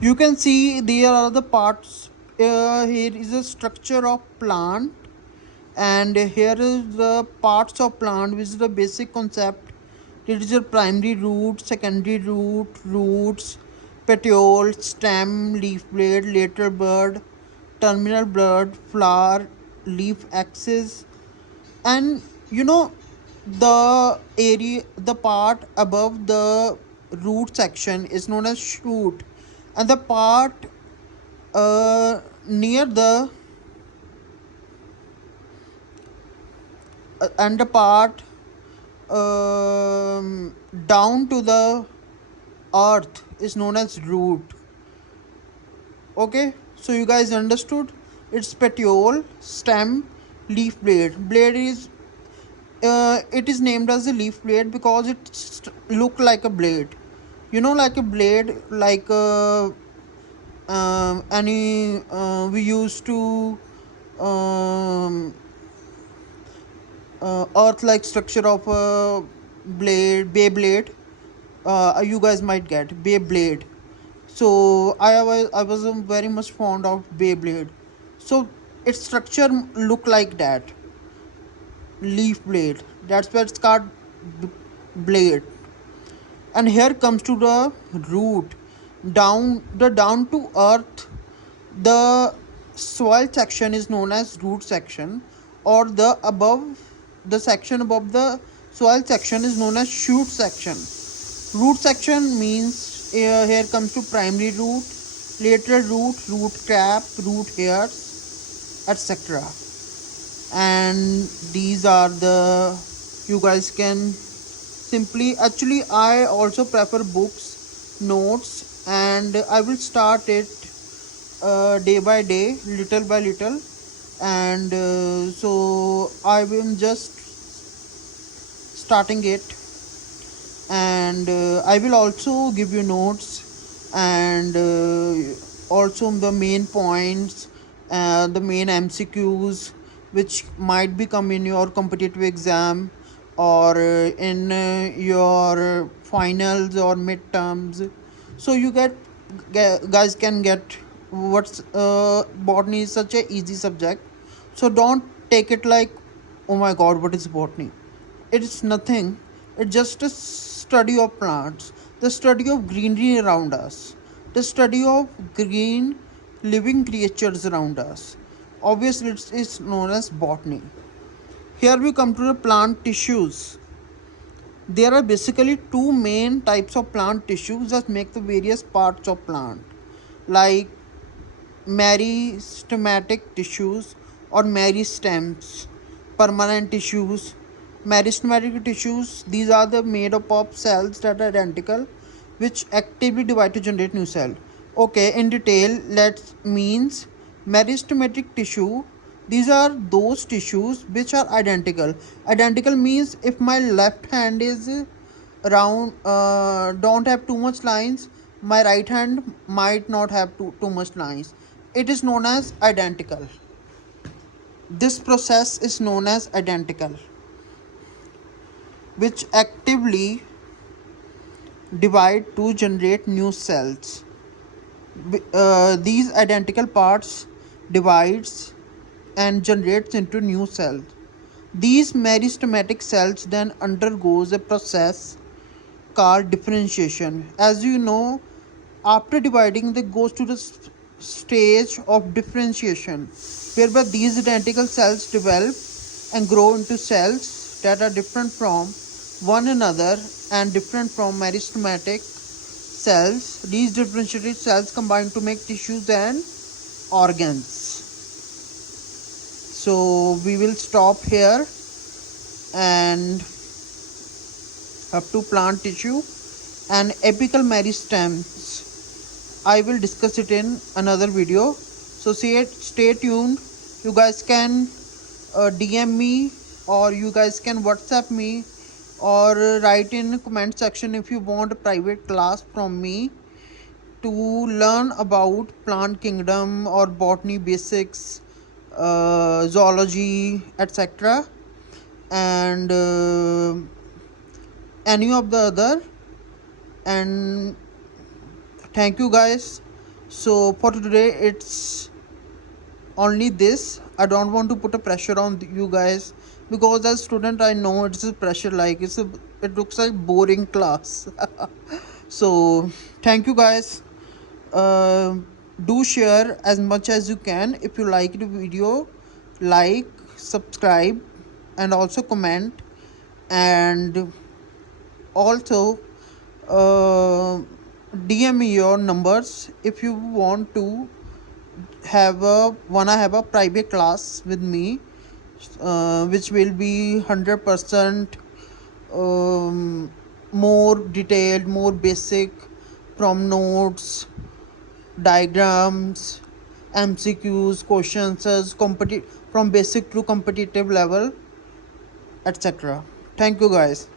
You can see there are the parts. Here is a structure of plant, and here is the parts of plant, which is the basic concept. It is a primary root, secondary root, roots, petiole, stem, leaf blade, lateral bud, terminal bud, flower, leaf axis, and the area, the part above the root section is known as shoot, and the part near the and the part down to the earth is known as root. Okay, so you guys understood. It's petiole, stem, leaf blade. Blade is it is named as a leaf blade because it look like a blade, like a blade, like any we used to um, earth like structure of a blade, Beyblade. You guys might get Beyblade. So I was very much fond of Beyblade. So its structure look like that, leaf blade. That's why it's called blade. And here comes to the root, down to earth. The soil section is known as root section, or the section above the soil section is known as shoot section. Root section means here comes to primary root, lateral root, root cap, root hairs, etc. And these are the, you guys can simply, actually I also prefer books, notes, and I will start it day by day, little by little. And so I will just starting it, and I will also give you notes, and also the main points, the main MCQs which might become in your competitive exam, or in your finals or midterms. So you guys can get what's botany is such a easy subject. So don't take it like, oh my god, what is botany? It's nothing. It's just a study of plants, the study of greenery around us, the study of green living creatures around us. Obviously, it's known as botany. Here we come to the plant tissues. There are basically two main types of plant tissues that make the various parts of plant, like meristematic tissues or meristems, permanent tissues. Meristematic tissues, these are the made up of cells that are identical, which actively divide to generate new cell. Okay, in detail, let's means meristematic tissue. These are those tissues which are identical. Identical means if my left hand is round, don't have too much lines, my right hand might not have too much lines. It is known as identical. This process is known as identical, which actively divide to generate new cells. These identical parts divides and generates into new cells. These meristematic cells then undergoes a process called differentiation. As you know, after dividing, they goes to the stage of differentiation, whereby these identical cells develop and grow into cells that are different from one another and different from meristematic cells. These differentiated cells combine to make tissues and organs. So we will stop here and up to plant tissue and apical meristems. I will discuss it in another video. So stay tuned. You guys can DM me, or you guys can WhatsApp me, or write in comment section if you want a private class from me to learn about plant kingdom or botany basics, zoology, etc. and any of the other. And thank you guys. So for today it's only this. I don't want to put a pressure on you guys, because as student I know it's a pressure, like it looks like boring class. So thank you guys. uh, do share as much as you can. If you like the video, like, subscribe, and also comment. And also DM me your numbers if you want to have a private class with me, which will be 100% more detailed, more basic, from notes, diagrams, MCQs, questions, from basic to competitive level, etc. Thank you guys.